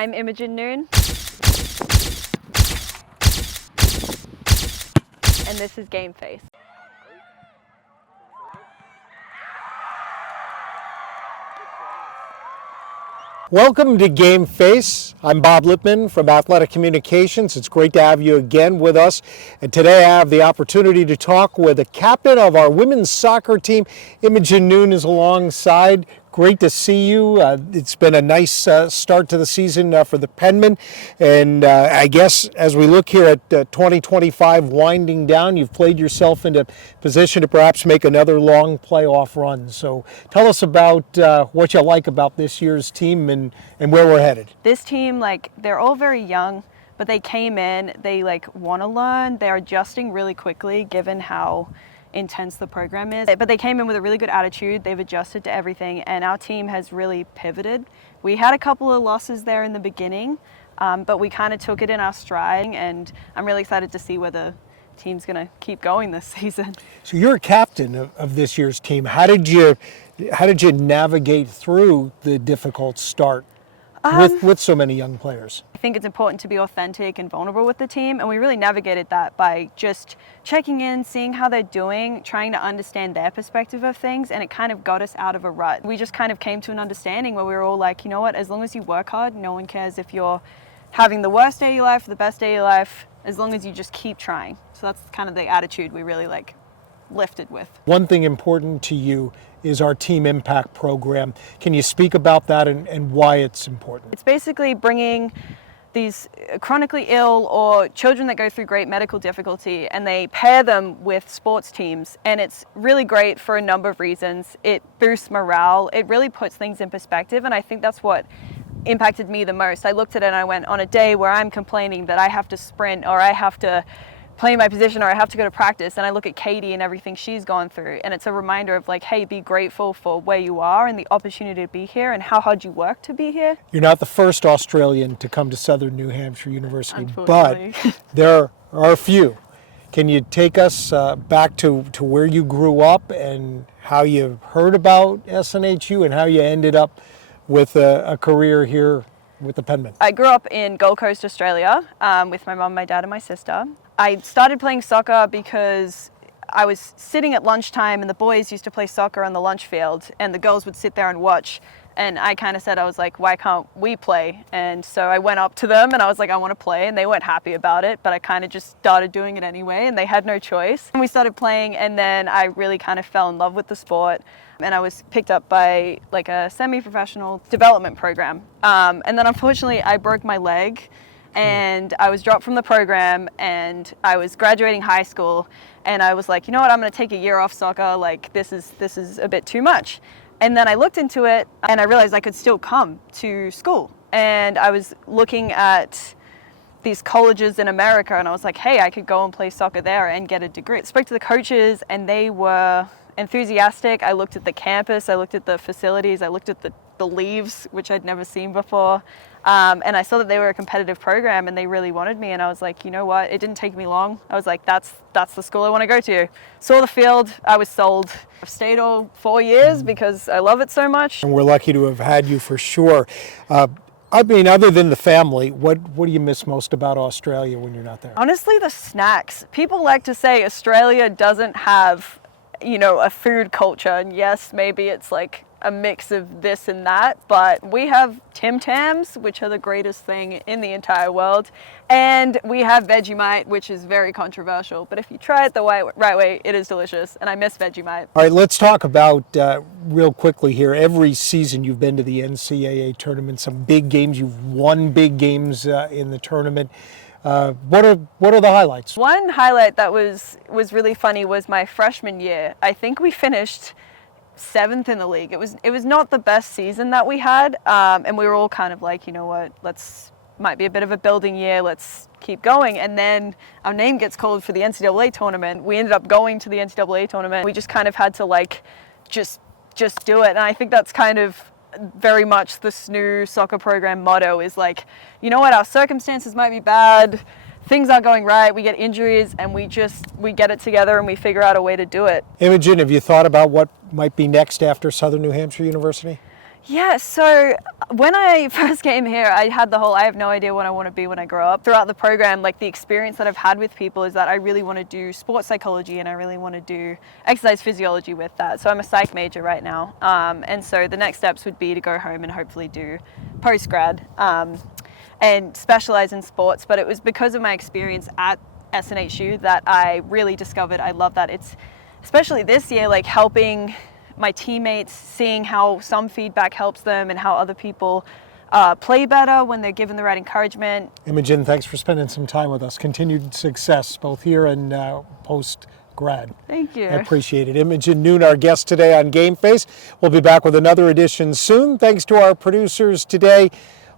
I'm Imogen Noon, and this is Game Face. Welcome to Game Face. I'm Bob Lipman from Athletic Communications. It's great to have you again with us. And today I have the opportunity to talk with the captain of our women's soccer team. Imogen Noon is alongside. Great to see you. It's been a nice start to the season for the Penmen. And I guess as we look here at 2025 winding down, you've played yourself into position to perhaps make another long playoff run. So tell us about what you like about this year's team and where we're headed. This team, they're all very young, but they came in, they want to learn. They're adjusting really quickly given how intense the program is. But they came in with a really good attitude. They've adjusted to everything, and our team has really pivoted. We had a couple of losses there in the beginning, but we kind of took it in our stride, and I'm really excited to see where the team's going to keep going this season. So you're a captain of this year's team. How did you navigate through the difficult start with so many young players? I think it's important to be authentic and vulnerable with the team, and we really navigated that by just checking in, seeing how they're doing, trying to understand their perspective of things, and it kind of got us out of a rut. We just kind of came to an understanding where we were all like, you know what, as long as you work hard, no one cares if you're having the worst day of your life or the best day of your life, as long as you just keep trying. So that's kind of the attitude we really lifted with. One thing important to you is our Team Impact program. Can you speak about that and why it's important? It's basically bringing these chronically ill or children that go through great medical difficulty, and they pair them with sports teams, and it's really great for a number of reasons. It boosts morale, it really puts things in perspective, and I think that's what impacted me the most. I looked at it and I went, on a day where I'm complaining that I have to sprint or I have to play my position or I have to go to practice, and I look at Katie and everything she's gone through, and it's a reminder of hey, be grateful for where you are and the opportunity to be here and how hard you work to be here. You're not the first Australian to come to Southern New Hampshire University, but there are a few. Can you take us back to where you grew up and how you heard about SNHU and how you ended up with a career here with the Penmen? I grew up in Gold Coast, Australia, with my mum, my dad, and my sister. I started playing soccer because I was sitting at lunchtime and the boys used to play soccer on the lunch field and the girls would sit there and watch. And I kind of said, I was like, why can't we play? And so I went up to them and I was like, I want to play. And they weren't happy about it, but I kind of just started doing it anyway, and they had no choice. And we started playing, and then I really kind of fell in love with the sport. And I was picked up by a semi-professional development program. And then unfortunately I broke my leg and I was dropped from the program, and I was graduating high school, and I was like, you know what, I'm going to take a year off soccer. This is a bit too much. And then I looked into it and I realized I could still come to school. And I was looking at these colleges in America, and I was like, hey, I could go and play soccer there and get a degree. I spoke to the coaches and they were enthusiastic. I looked at the campus, I looked at the facilities, I looked at the leaves, which I'd never seen before. And I saw that they were a competitive program and they really wanted me. And I was like, you know what? It didn't take me long. I was like, that's the school I want to go to. Saw the field, I was sold. I've stayed all 4 years because I love it so much. And we're lucky to have had you for sure. I mean, other than the family, what do you miss most about Australia when you're not there? Honestly, the snacks. People like to say Australia doesn't have, a food culture. And yes, maybe it's a mix of this and that, but we have Tim Tams, which are the greatest thing in the entire world, and we have Vegemite, which is very controversial, but if you try it the right way, it is delicious, and I miss Vegemite. All right, let's talk about real quickly here. Every season you've been to the NCAA tournament, some big games, you've won big games in the tournament. What are the highlights? One highlight that was really funny was my freshman year. I think we finished 7th in the league. It was not the best season that we had, and we were all kind of like, you know what, might be a bit of a building year, let's keep going. And then our name gets called for the NCAA tournament. We ended up going to the NCAA tournament. We just kind of had to just do it. And I think that's kind of very much the SNU soccer program motto is you know what, our circumstances might be bad, things aren't going right, we get injuries, and we get it together and we figure out a way to do it. Imogen, have you thought about what might be next after Southern New Hampshire University? Yeah, so when I first came here, I had the whole, I have no idea what I want to be when I grow up. Throughout the program, like the experience that I've had with people is that I really want to do sports psychology and I really want to do exercise physiology with that. So I'm a psych major right now. And so the next steps would be to go home and hopefully do post-grad and specialize in sports. But it was because of my experience at SNHU that I really discovered I love that. It's, especially this year, like helping my teammates, seeing how some feedback helps them and how other people play better when they're given the right encouragement. Imogen, thanks for spending some time with us. Continued success both here and post-grad. Thank you. I appreciate it. Imogen Noon, our guest today on Game Face. We'll be back with another edition soon. Thanks to our producers today,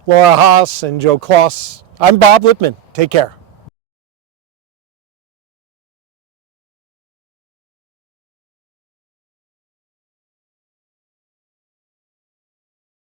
Laura Haas and Joe Kloss. I'm Bob Lipman. Take care.